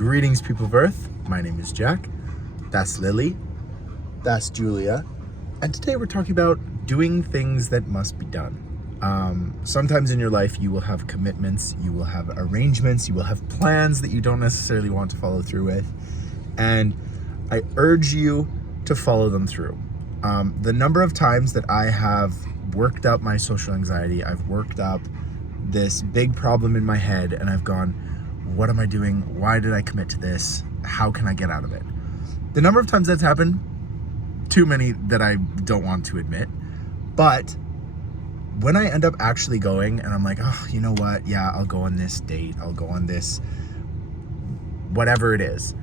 Greetings, people of Earth. My name is Jack. That's Lily. That's Julia. And today we're talking about doing things that must be done. Sometimes in your life you will have commitments, you will have arrangements, you will have plans that you don't necessarily want to follow through with. And I urge you to follow them through. The number of times that I have worked up my social anxiety, I've worked up this big problem in my head, and I've gone, what am I doing? Why did I commit to this? How can I get out of it? The number of times that's happened, too many that I don't want to admit. But when I end up actually going and I'm like, oh, you know what? Yeah, I'll go on this date. I'll go on this, whatever it is.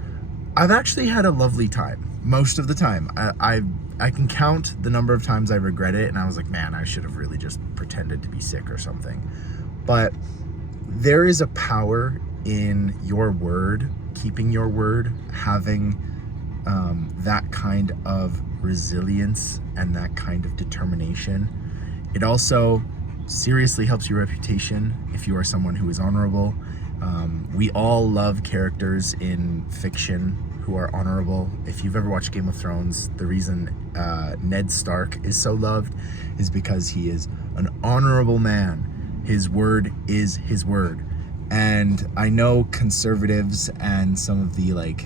I've actually had a lovely time most of the time. I can count the number of times I regret it, and I was like, man, I should have really just pretended to be sick or something. But there is a power in your word, keeping your word, having that kind of resilience and that kind of determination. It also seriously helps your reputation if you are someone who is honorable. We all love characters in fiction who are honorable. If you've ever watched Game of Thrones, the reason Ned Stark is so loved is because he is an honorable man. His word is his word. And I know conservatives and some of the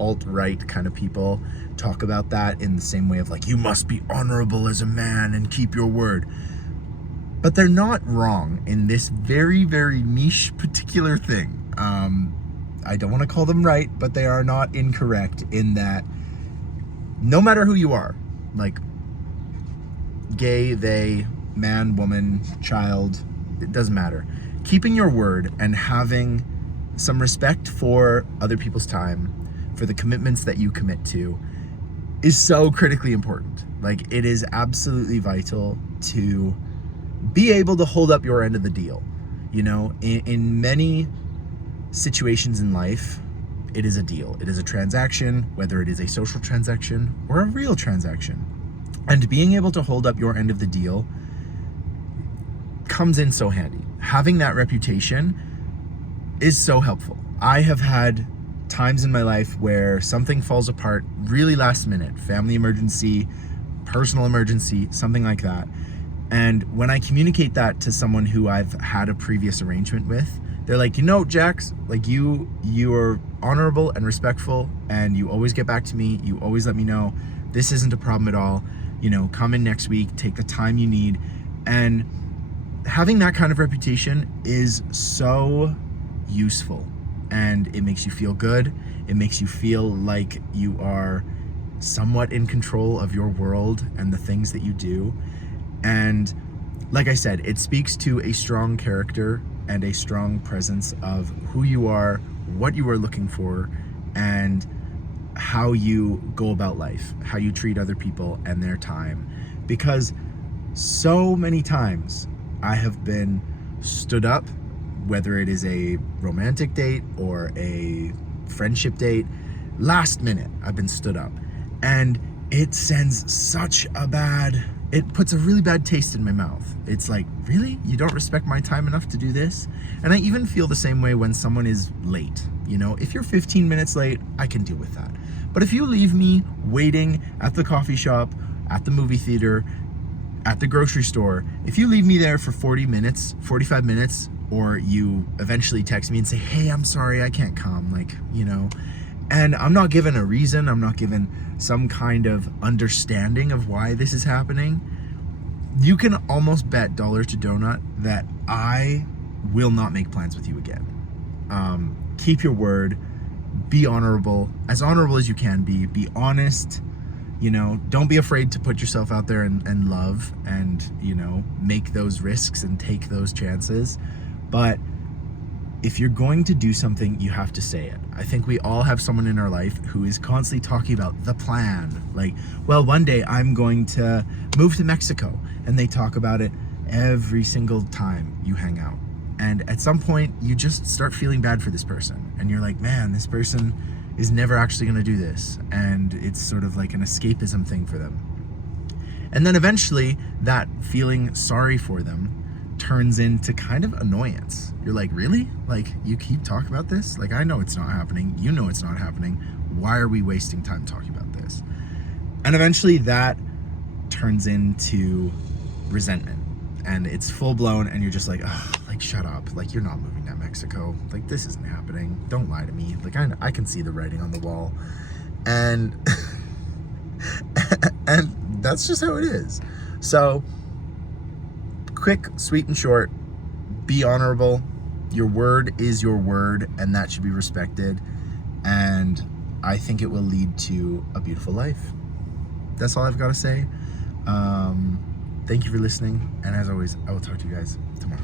alt-right kind of people talk about that in the same way of you must be honorable as a man and keep your word. But they're not wrong in this very, very niche particular thing. I don't want to call them right, but they are not incorrect in that no matter who you are, gay, they, man, woman, child, it doesn't matter. Keeping your word and having some respect for other people's time, for the commitments that you commit to, is so critically important. It is absolutely vital to be able to hold up your end of the deal. You know, in many situations in life, it is a deal. It is a transaction, whether it is a social transaction or a real transaction. And being able to hold up your end of the deal comes in so handy. Having that reputation is so helpful. I have had times in my life where something falls apart really last minute, family emergency, personal emergency, something like that. And when I communicate that to someone who I've had a previous arrangement with, they're like, Jax, you are honorable and respectful, and you always get back to me. You always let me know this isn't a problem at all. Come in next week, take the time you need. And having that kind of reputation is so useful, and it makes you feel good. It makes you feel like you are somewhat in control of your world and the things that you do. And like I said, it speaks to a strong character and a strong presence of who you are, what you are looking for, and how you go about life, how you treat other people and their time. Because so many times I have been stood up, whether it is a romantic date or a friendship date, last minute I've been stood up, and it puts a really bad taste in my mouth. It's like, really? You don't respect my time enough to do this? And I even feel the same way when someone is late. If you're 15 minutes late, I can deal with that. But if you leave me waiting at the coffee shop, at the movie theater, at the grocery store, if you leave me there for 40 minutes, 45 minutes, or you eventually text me and say, hey, I'm sorry, I can't come, and I'm not given a reason, I'm not given some kind of understanding of why this is happening, you can almost bet dollar to donut that I will not make plans with you again. Keep your word, be honorable as you can be honest. Don't be afraid to put yourself out there and love and, make those risks and take those chances. But if you're going to do something, you have to say it. I think we all have someone in our life who is constantly talking about the plan. One day I'm going to move to Mexico. And they talk about it every single time you hang out. And at some point, you just start feeling bad for this person. And you're like, man, this person is never actually going to do this. And it's sort of like an escapism thing for them. And then eventually, that feeling sorry for them turns into kind of annoyance. You're like, really? Like, you keep talking about this? Like, I know it's not happening. You know it's not happening. Why are we wasting time talking about this? And eventually that turns into resentment. And it's full blown, and you're just like, oh, like, shut up. Like, you're not moving to Mexico. Like, this isn't happening. Don't lie to me. Like, I can see the writing on the wall. And and that's just how it is. So, quick, sweet, and short, be honorable. Your word is your word, and that should be respected. And I think it will lead to a beautiful life. That's all I've got to say. Thank you for listening. And as always, I will talk to you guys tomorrow.